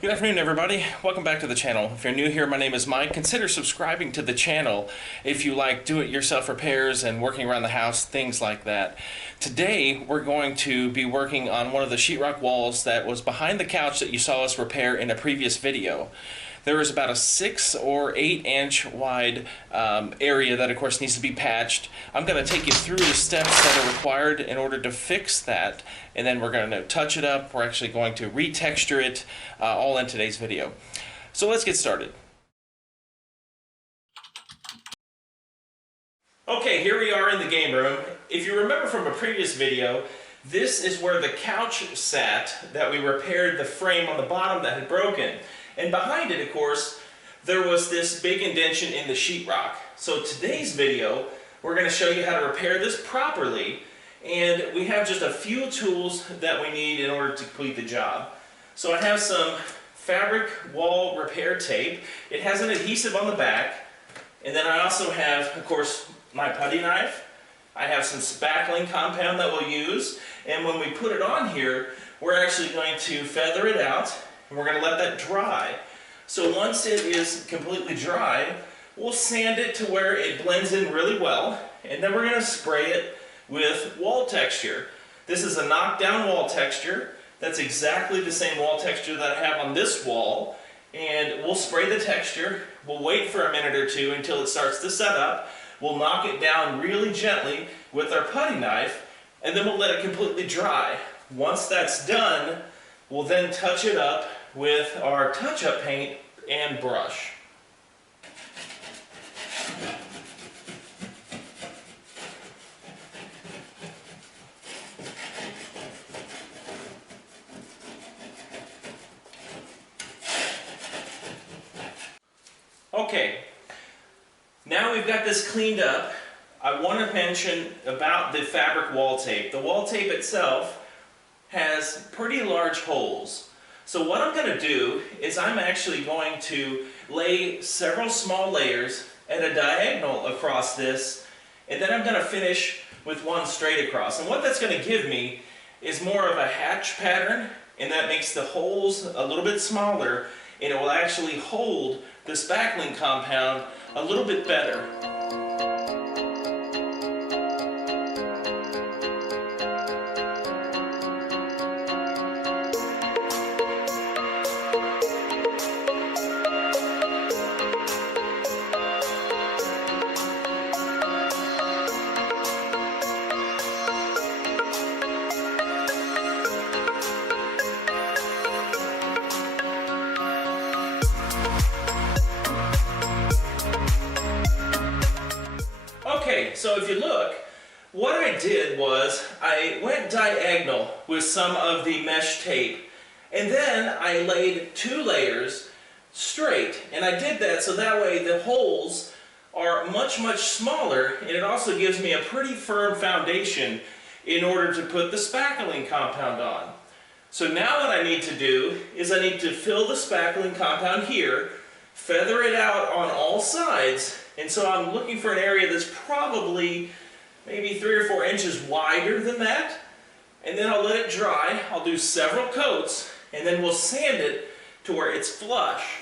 Good afternoon, everybody. Welcome back to the channel. If you're new here, my name is Mike. Consider subscribing to the channel if you like do-it-yourself repairs and working around the house, things like that. Today, we're going to be working on one of the sheetrock walls that was behind the couch that you saw us repair in a previous video. There is about a 6 or 8 inch wide area that of course needs to be patched. I'm going to take you through the steps that are required in order to fix that, and then we're going to touch it up. We're actually going to retexture it all in today's video. So let's get started. Okay, here we are in the game room. If you remember from a previous video, this is where the couch sat that we repaired the frame on the bottom that had broken. And behind it, of course, there was this big indentation in the sheetrock. So today's video, we're going to show you how to repair this properly, and we have just a few tools that we need in order to complete the job. So I have some fabric wall repair tape. It has an adhesive on the back, and then I also have, of course, my putty knife. I have some spackling compound that we'll use, and when we put it on here, we're actually going to feather it out. And we're going to let that dry. So once it is completely dry, we'll sand it to where it blends in really well, and then we're going to spray it with wall texture. This is a knockdown wall texture. That's exactly the same wall texture that I have on this wall, and we'll spray the texture. We'll wait for a minute or two until it starts to set up. We'll knock it down really gently with our putty knife, and then we'll let it completely dry. Once that's done, we'll then touch it up with our touch-up paint and brush. Okay, now we've got this cleaned up. I want to mention about the fabric wall tape. The wall tape itself has pretty large holes. So what I'm going to do is I'm actually going to lay several small layers at a diagonal across this, and then I'm going to finish with one straight across. And what that's going to give me is more of a hatch pattern, and that makes the holes a little bit smaller, and it will actually hold the spackling compound a little bit better. Okay, so if you look, what I did was I went diagonal with some of the mesh tape, and then I laid 2 layers straight, and I did that so that way the holes are much smaller, and it also gives me a pretty firm foundation in order to put the spackling compound on. So now what I need to do is I need to fill the spackling compound here, feather it out on all sides, and so I'm looking for an area that's probably maybe 3 or 4 inches wider than that, and then I'll let it dry. I'll do several coats, and then we'll sand it to where it's flush.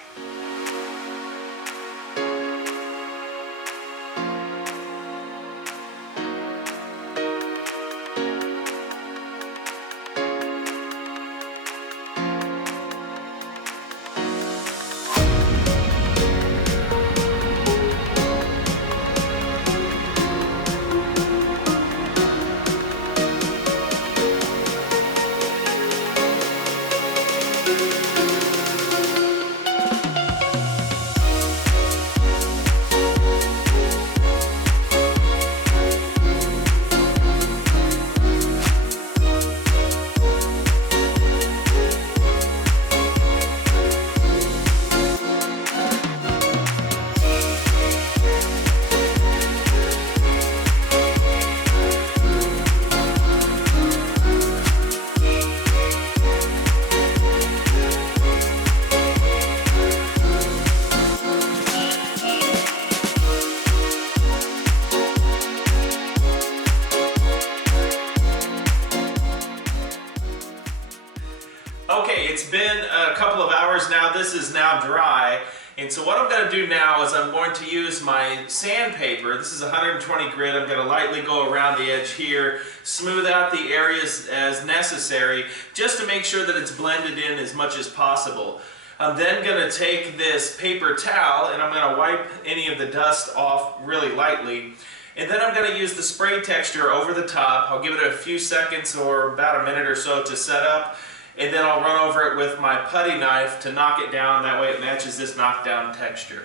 hours now, this is now dry. And so what I'm going to do now is I'm going to use my sandpaper. This is 120 grit. I'm going to lightly go around the edge here, smooth out the areas as necessary, just to make sure that it's blended in as much as possible. I'm then going to take this paper towel and I'm going to wipe any of the dust off really lightly. And then I'm going to use the spray texture over the top. I'll give it a few seconds or about a minute or so to set up. And then I'll run over it with my putty knife to knock it down. That way it matches this knockdown texture.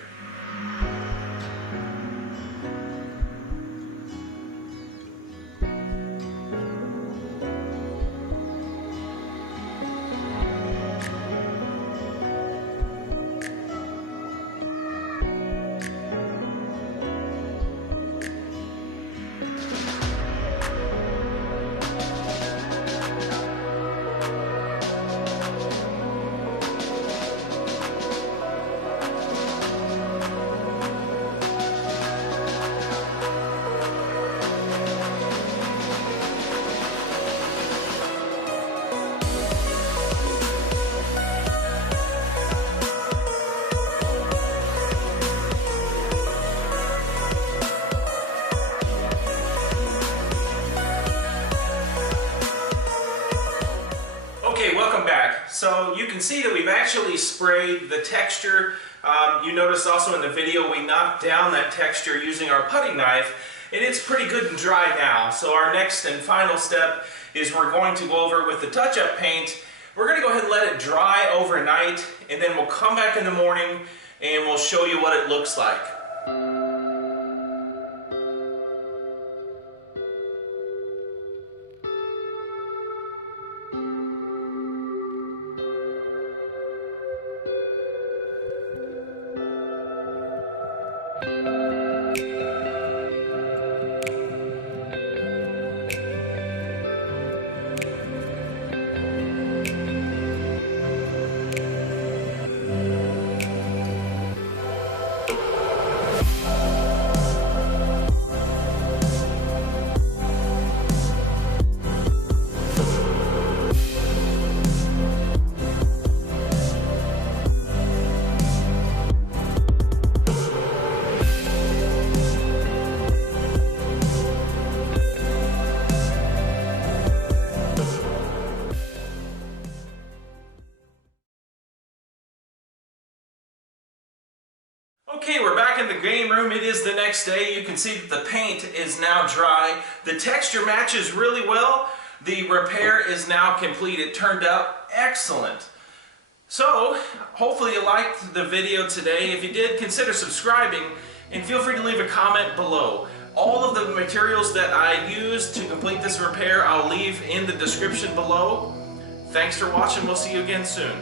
Okay, welcome back. So you can see that we've actually sprayed the texture. You notice also in the video we knocked down that texture using our putty knife, and it's pretty good and dry now. So our next and final step is we're going to go over with the touch-up paint. We're going to go ahead and let it dry overnight, and then we'll come back in the morning and we'll show you what it looks like. Okay, we're back in the game room. It is the next day. You can see that the paint is now dry. The texture matches really well. The repair is now complete. It turned out excellent. So, hopefully you liked the video today. If you did, consider subscribing and feel free to leave a comment below. All of the materials that I used to complete this repair, I'll leave in the description below. Thanks for watching. We'll see you again soon.